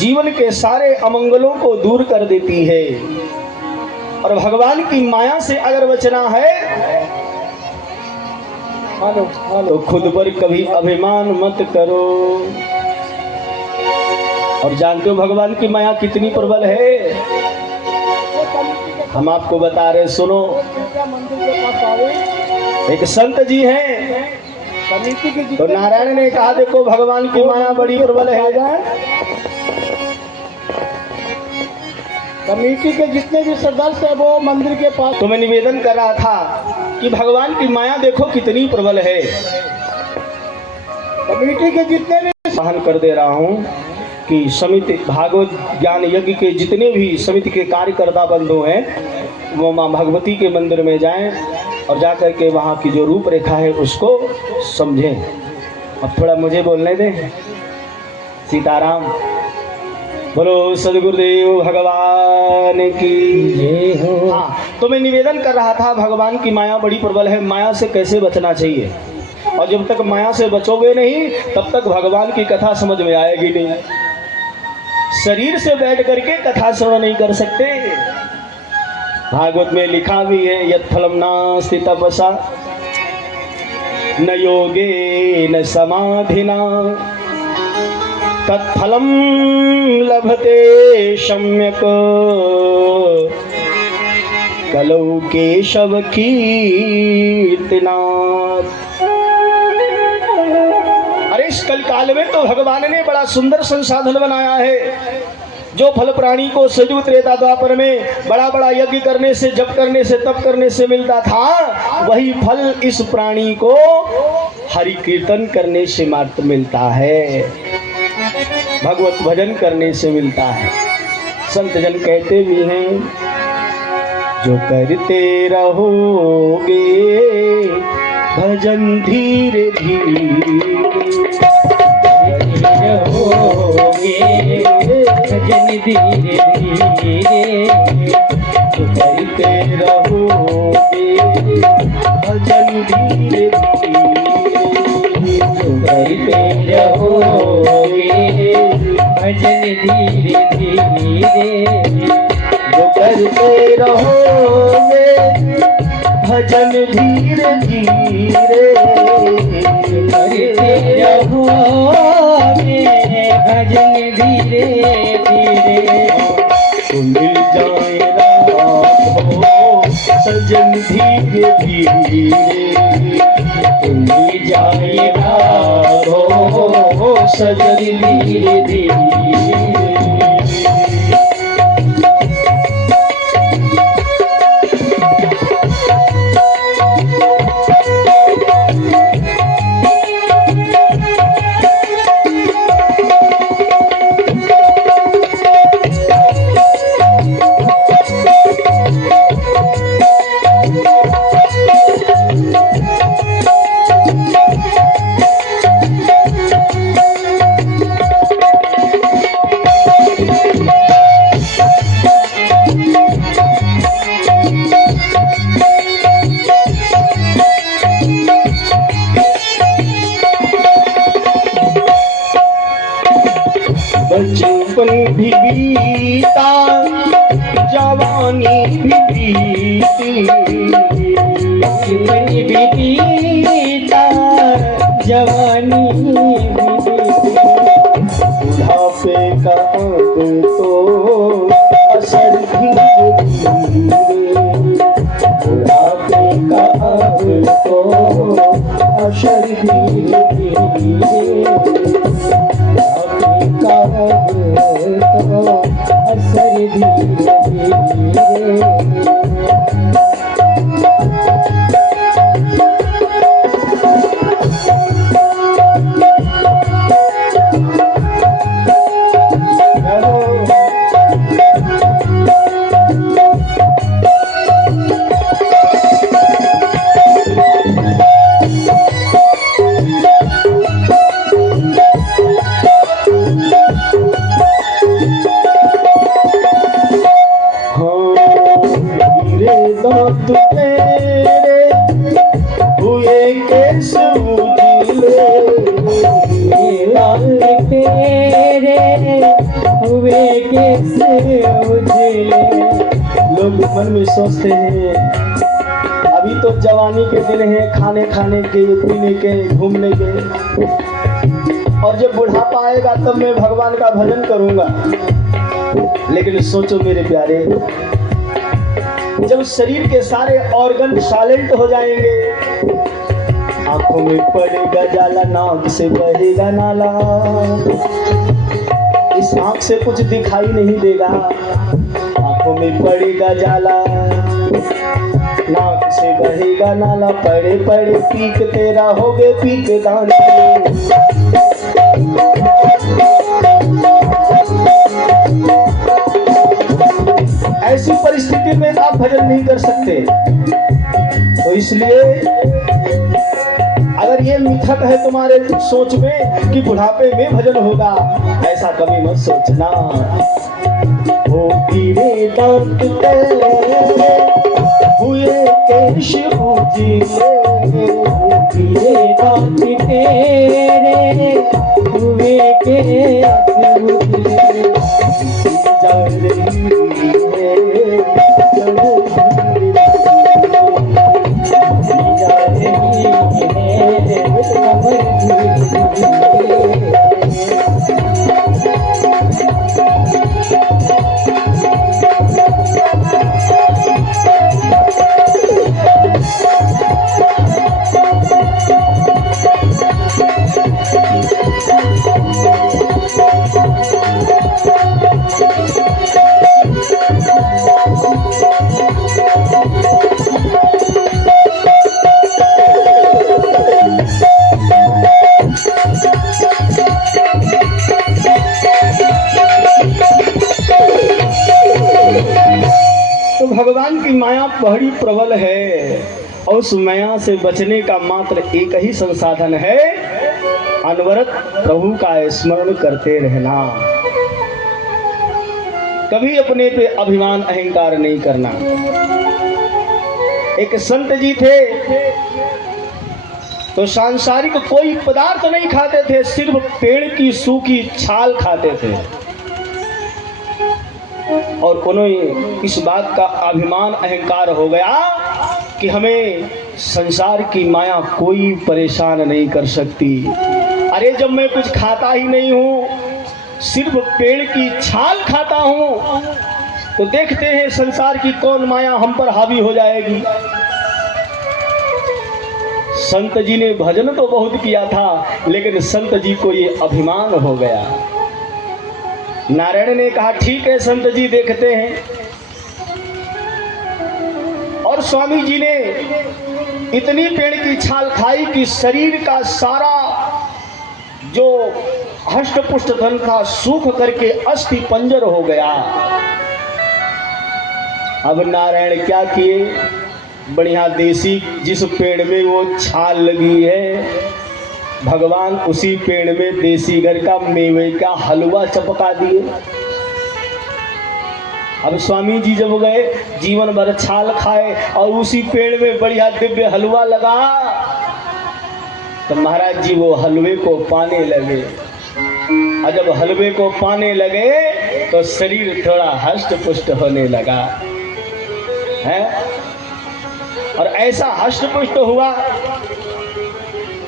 जीवन के सारे अमंगलों को दूर कर देती है। और भगवान की माया से अगर बचना है तो खुद पर कभी अभिमान मत करो। और जानते हो भगवान की माया कितनी प्रबल है, हम आपको बता रहे, सुनो। एक संत जी हैं, तो नारायण ने कहा देखो भगवान की माया बड़ी प्रबल है। कमेटी के जितने भी सदस्य है वो मंदिर के पास। तो मैं निवेदन कर रहा था कि भगवान की माया देखो कितनी प्रबल है। कमेटी के जितने भी सहन कर दे रहा हूँ कि समिति भागवत ज्ञान यज्ञ के जितने भी समिति के कार्यकर्ता बंधु हैं वो माँ भगवती के मंदिर में जाएं और जाकर के वहाँ की जो रूपरेखा है उसको समझें। अब थोड़ा मुझे बोलने दें। सीताराम बोलो सदगुरुदेव भगवान की जय हो। हाँ, तो मैं निवेदन कर रहा था भगवान की माया बड़ी प्रबल है, माया से कैसे बचना चाहिए। और जब तक माया से बचोगे नहीं तब तक भगवान की कथा समझ में आएगी नहीं। शरीर से बैठ करके कथा श्रवण नहीं कर सकते। भागवत में लिखा भी है यत् फलम नास्ति तपसा न योगे न समाधिना तत्फलम लभते सम्यक कलौ केशव कीर्तना। अरे इस कल काल में तो भगवान ने बड़ा सुंदर संसाधन बनाया है। जो फल प्राणी को सजू त्रेता द्वापर में बड़ा बड़ा यज्ञ करने से, जप करने से, तप करने से मिलता था, वही फल इस प्राणी को हरि कीर्तन करने से मात्र मिलता है, भगवत भजन करने से मिलता है। संत जन कहते भी हैं जो करते रहोगे भजन धीरे धीरे रहोगे भजन धीरे धीरे जो करते रहोगे भजन धीरे धीरे जो करते रहोगे भजन धीरे धीरे जो करते रहोगे भजन धीरे धीरे करते रहोगे भजन धीरे धीरे तो मिल जाए राम सजन धीरे धीरे तो मिल जाए राम सजन धीरे धीरे। बचपन भी बीता जवानी भी बीती, बचपन भी बीता जवानी भी बीती, बुढ़ापे का अब तो असर धीरे धीरे, बुढ़ापे का अब तो असर धीरे धीरे, असर धीरे धीरे। हुए कैसे उजले। लोग मन में सोचते हैं अभी तो जवानी के दिन है, खाने खाने के, पीने के, घूमने के, और जब बुढ़ापा आएगा तब मैं भगवान का भजन करूंगा। लेकिन सोचो मेरे प्यारे, जब शरीर के सारे ऑर्गन साइलेंट हो जाएंगे, आंखों में पड़ेगा जाला, नाक से बहेगा नाला, इस आंख से कुछ दिखाई नहीं देगा, आंखों में पड़ेगा जाला, नाक से बहेगा नाला, पड़े पड़े पीक तेरा होगे पीक दानी। ऐसी परिस्थिति में आप भजन नहीं कर सकते। तो इसलिए अगर ये मिथक है तुम्हारे सोच में कि बुढ़ापे में भजन होगा, ऐसा कभी मत सोचना। ओ गिरे दांत तेरे हुए कैश उजले, गिरे दांत तेरे हुए कैसे उजले। जा रही भगवान की माया बड़ी प्रबल है, और उस माया से बचने का मात्र एक ही संसाधन है, अनवरत प्रभु का स्मरण करते रहना। कभी अपने पे अभिमान अहंकार नहीं करना। एक संत जी थे तो सांसारिक कोई पदार्थ नहीं खाते थे, सिर्फ पेड़ की सूखी छाल खाते थे, और उन्हें इस बात का अभिमान अहंकार हो गया कि हमें संसार की माया कोई परेशान नहीं कर सकती। अरे जब मैं कुछ खाता ही नहीं हूँ, सिर्फ पेड़ की छाल खाता हूँ, तो देखते हैं संसार की कौन माया हम पर हावी हो जाएगी। संत जी ने भजन तो बहुत किया था, लेकिन संत जी को ये अभिमान हो गया। नारायण ने कहा ठीक है संत जी, देखते हैं। और स्वामी जी ने इतनी पेड़ की छाल खाई कि शरीर का सारा जो हष्ट पुष्ट धन था सूख करके अस्थि पंजर हो गया। अब नारायण क्या किए, बढ़िया देसी जिस पेड़ में वो छाल लगी है, भगवान उसी पेड़ में देसी घर का मेवे का हलवा चपका दिए। अब स्वामी जी जब गए, जीवन भर छाल खाए और उसी पेड़ में बढ़िया दिव्य हलवा लगा, तो महाराज जी वो हलवे को पाने लगे। और जब हलवे को पाने लगे तो शरीर थोड़ा हष्ट पुष्ट होने लगा है, और ऐसा हष्ट पुष्ट हुआ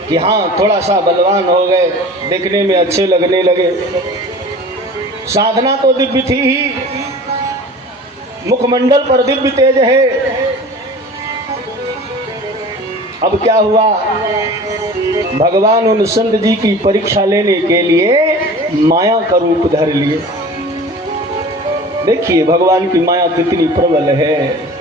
कि हाँ थोड़ा सा बलवान हो गए, देखने में अच्छे लगने लगे। साधना तो दिव्य थी ही, मुखमंडल पर दिव्य तेज है। अब क्या हुआ, भगवान उन संत जी की परीक्षा लेने के लिए माया का रूप धर लिए। देखिए भगवान की माया कितनी प्रबल है।